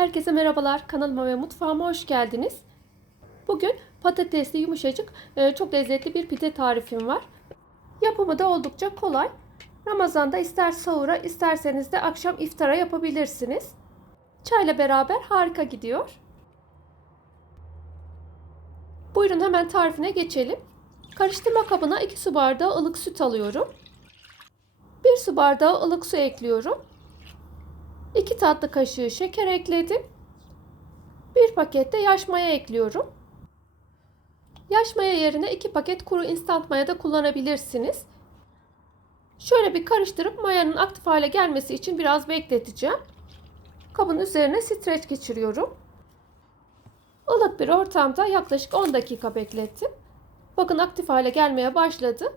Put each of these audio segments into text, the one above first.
Herkese merhabalar. Kanalıma ve mutfağıma hoş geldiniz. Bugün patatesli yumuşacık e, çok lezzetli bir pide tarifim var. Yapımı da oldukça kolay. Ramazanda ister sahura isterseniz de akşam iftara yapabilirsiniz. Çayla beraber harika gidiyor. Buyurun hemen tarifine geçelim. Karıştırma kabına 2 su bardağı ılık süt alıyorum. 1 su bardağı ılık su ekliyorum. 2 tatlı kaşığı şeker ekledim. 1 paket de yaş maya ekliyorum. Yaş maya yerine 2 paket kuru instant maya da kullanabilirsiniz. Şöyle bir karıştırıp mayanın aktif hale gelmesi için biraz bekleteceğim. Kabın üzerine streç geçiriyorum. Ilık bir ortamda yaklaşık 10 dakika beklettim. Bakın aktif hale gelmeye başladı.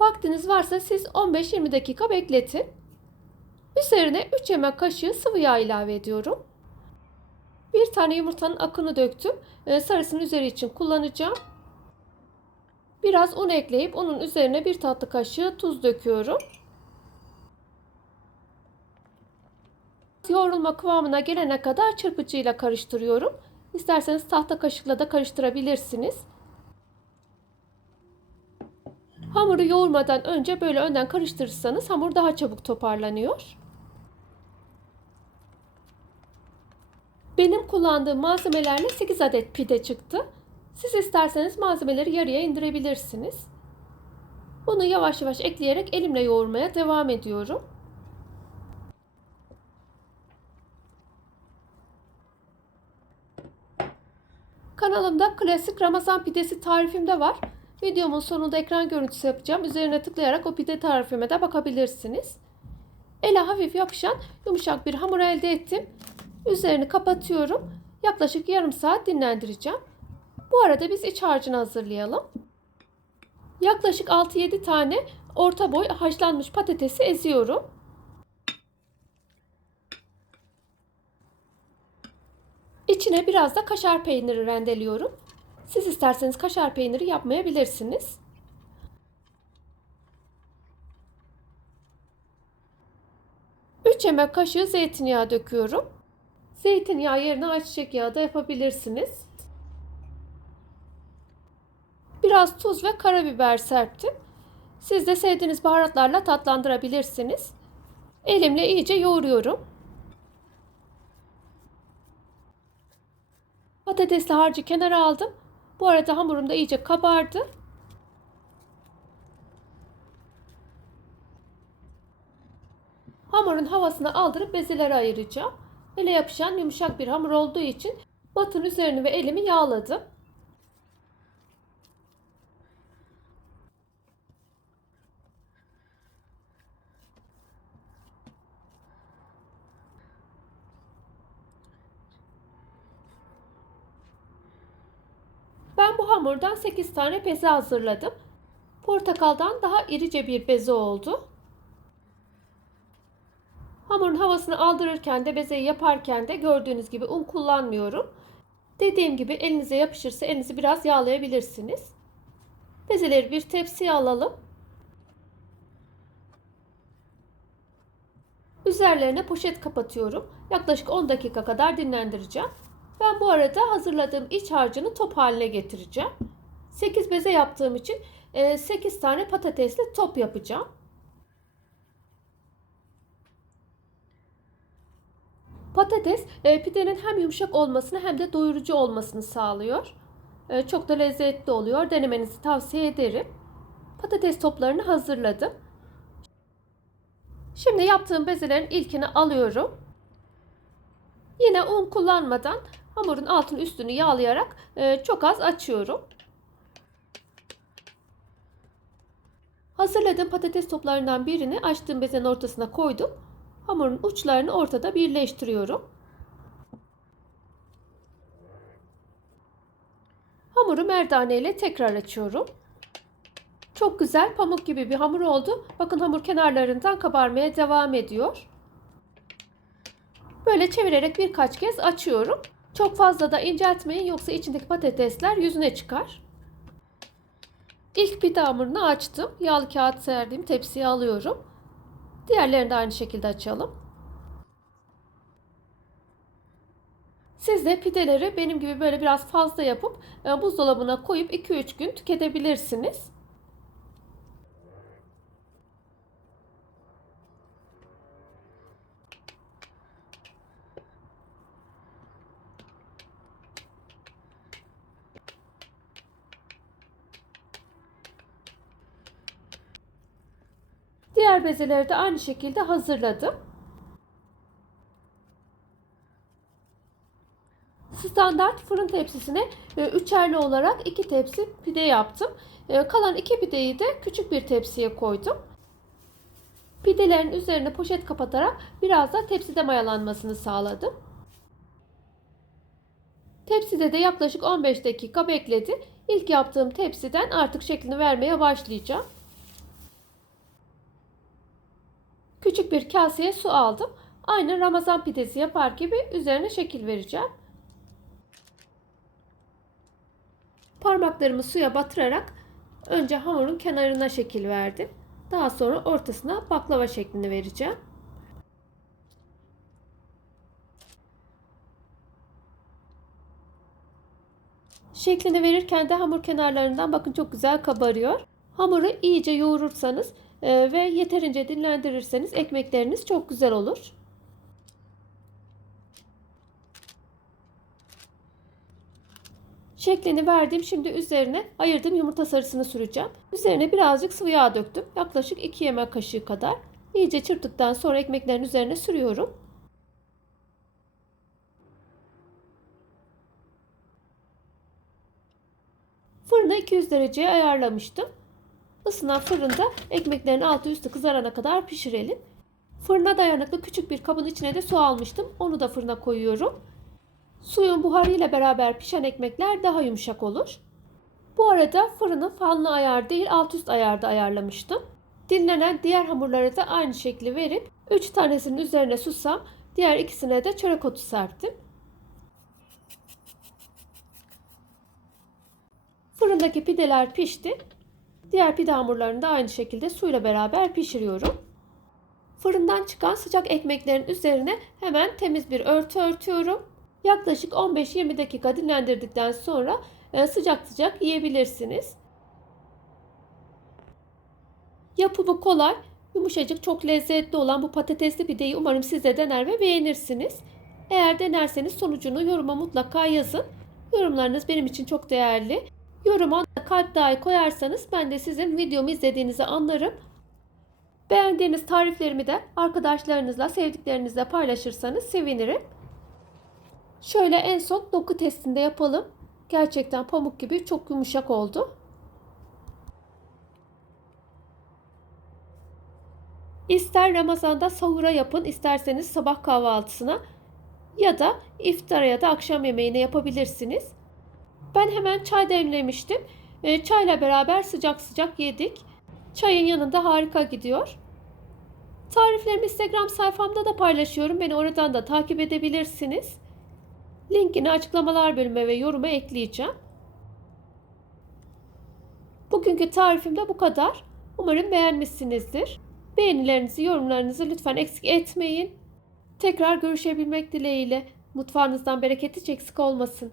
Vaktiniz varsa siz 15-20 dakika bekletin. Üzerine 3 yemek kaşığı sıvı yağ ilave ediyorum. Bir tane yumurtanın akını döktüm. Ee, sarısını üzeri için kullanacağım. Biraz un ekleyip onun üzerine bir tatlı kaşığı tuz döküyorum. Yoğrulma kıvamına gelene kadar çırpıcıyla karıştırıyorum. İsterseniz tahta kaşıkla da karıştırabilirsiniz. Hamuru yoğurmadan önce böyle önden karıştırırsanız hamur daha çabuk toparlanıyor. Benim kullandığım malzemelerle 8 adet pide çıktı. Siz isterseniz malzemeleri yarıya indirebilirsiniz. Bunu yavaş yavaş ekleyerek elimle yoğurmaya devam ediyorum. Kanalımda klasik Ramazan pidesi tarifim de var. Videomun sonunda ekran görüntüsü yapacağım. Üzerine tıklayarak o pide tarifime de bakabilirsiniz. Ele hafif yapışan yumuşak bir hamur elde ettim. Üzerini kapatıyorum. Yaklaşık yarım saat dinlendireceğim. Bu arada biz iç harcını hazırlayalım. Yaklaşık 6-7 tane orta boy haşlanmış patatesi eziyorum. İçine biraz da kaşar peyniri rendeliyorum. Siz isterseniz kaşar peyniri yapmayabilirsiniz. Üç yemek kaşığı zeytinyağı döküyorum. Zeytinyağı yerine ayçiçek yağı da yapabilirsiniz. Biraz tuz ve karabiber serptim. Siz de sevdiğiniz baharatlarla tatlandırabilirsiniz. Elimle iyice yoğuruyorum. Patatesli harcı kenara aldım. Bu arada hamurum da iyice kabardı. Hamurun havasını aldırıp bezelere ayıracağım. Ele yapışan yumuşak bir hamur olduğu için batın üzerini ve elimi yağladım. Ben bu hamurdan 8 tane beze hazırladım. Portakaldan daha irice bir beze oldu. Hamurun havasını aldırırken de bezeyi yaparken de gördüğünüz gibi un kullanmıyorum. Dediğim gibi elinize yapışırsa elinizi biraz yağlayabilirsiniz. Bezeleri bir tepsiye alalım. Üzerlerine poşet kapatıyorum. Yaklaşık 10 dakika kadar dinlendireceğim. Ben bu arada hazırladığım iç harcını top haline getireceğim. 8 beze yaptığım için 8 tane patatesli top yapacağım. Patates pidenin hem yumuşak olmasını hem de doyurucu olmasını sağlıyor. Çok da lezzetli oluyor. Denemenizi tavsiye ederim. Patates toplarını hazırladım. Şimdi yaptığım bezelerin ilkini alıyorum. Yine un kullanmadan hamurun altını üstünü yağlayarak çok az açıyorum. Hazırladığım patates toplarından birini açtığım bezenin ortasına koydum. Hamurun uçlarını ortada birleştiriyorum. Hamuru merdane ile tekrar açıyorum. Çok güzel pamuk gibi bir hamur oldu. Bakın hamur kenarlarından kabarmaya devam ediyor. Böyle çevirerek birkaç kez açıyorum. Çok fazla da inceltmeyin yoksa içindeki patatesler yüzüne çıkar. İlk pide hamurunu açtım. Yağlı kağıt serdiğim tepsiye alıyorum. Diğerlerini de aynı şekilde açalım. Siz de pideleri benim gibi böyle biraz fazla yapıp e, buzdolabına koyup 2-3 gün tüketebilirsiniz. Diğer bezeleri de aynı şekilde hazırladım. Standart fırın tepsisine e, üçerli olarak iki tepsi pide yaptım. E, Kalan iki pideyi de küçük bir tepsiye koydum. Pidelerin üzerine poşet kapatarak biraz da tepside mayalanmasını sağladım. Tepside de yaklaşık 15 dakika bekledi. İlk yaptığım tepsiden artık şeklini vermeye başlayacağım. Küçük bir kaseye su aldım. Aynı Ramazan pidesi yapar gibi üzerine şekil vereceğim. Parmaklarımı suya batırarak önce hamurun kenarına şekil verdim. Daha sonra ortasına baklava şeklini vereceğim. Şeklini verirken de hamur kenarlarından bakın çok güzel kabarıyor. Hamuru iyice yoğurursanız e, ve yeterince dinlendirirseniz ekmekleriniz çok güzel olur. Şeklini verdim. Şimdi üzerine ayırdığım yumurta sarısını süreceğim. Üzerine birazcık sıvı yağ döktüm. Yaklaşık 2 yemek kaşığı kadar. İyice çırptıktan sonra ekmeklerin üzerine sürüyorum. Fırını 200 dereceye ayarlamıştım. Isınan fırında ekmeklerin altı üstü kızarana kadar pişirelim. Fırına dayanıklı küçük bir kabın içine de su almıştım. Onu da fırına koyuyorum. Suyun buharıyla beraber pişen ekmekler daha yumuşak olur. Bu arada fırını fanlı ayar değil alt üst ayarda ayarlamıştım. Dinlenen diğer hamurları da aynı şekli verip 3 tanesinin üzerine susam, diğer ikisine de çörek otu serptim. Fırındaki pideler pişti. Diğer pide hamurlarını da aynı şekilde suyla beraber pişiriyorum. Fırından çıkan sıcak ekmeklerin üzerine hemen temiz bir örtü örtüyorum. Yaklaşık 15-20 dakika dinlendirdikten sonra e, sıcak sıcak yiyebilirsiniz. Yapımı kolay, yumuşacık, çok lezzetli olan bu patatesli pideyi umarım siz de dener ve beğenirsiniz. Eğer denerseniz sonucunu yoruma mutlaka yazın. Yorumlarınız benim için çok değerli. Yoruma kalp dahi koyarsanız ben de sizin videomu izlediğinizi anlarım. Beğendiğiniz tariflerimi de arkadaşlarınızla, sevdiklerinizle paylaşırsanız sevinirim. Şöyle en son doku testinde yapalım. Gerçekten pamuk gibi çok yumuşak oldu. İster Ramazan'da sahura yapın, isterseniz sabah kahvaltısına ya da iftara ya da akşam yemeğine yapabilirsiniz. Ben hemen çay demlemiştim. E, çayla beraber sıcak sıcak yedik. Çayın yanında harika gidiyor. Tariflerimi Instagram sayfamda da paylaşıyorum. Beni oradan da takip edebilirsiniz. Linkini açıklamalar bölümüne ve yoruma ekleyeceğim. Bugünkü tarifim de bu kadar. Umarım beğenmişsinizdir. Beğenilerinizi, yorumlarınızı lütfen eksik etmeyin. Tekrar görüşebilmek dileğiyle. Mutfağınızdan bereketi eksik olmasın.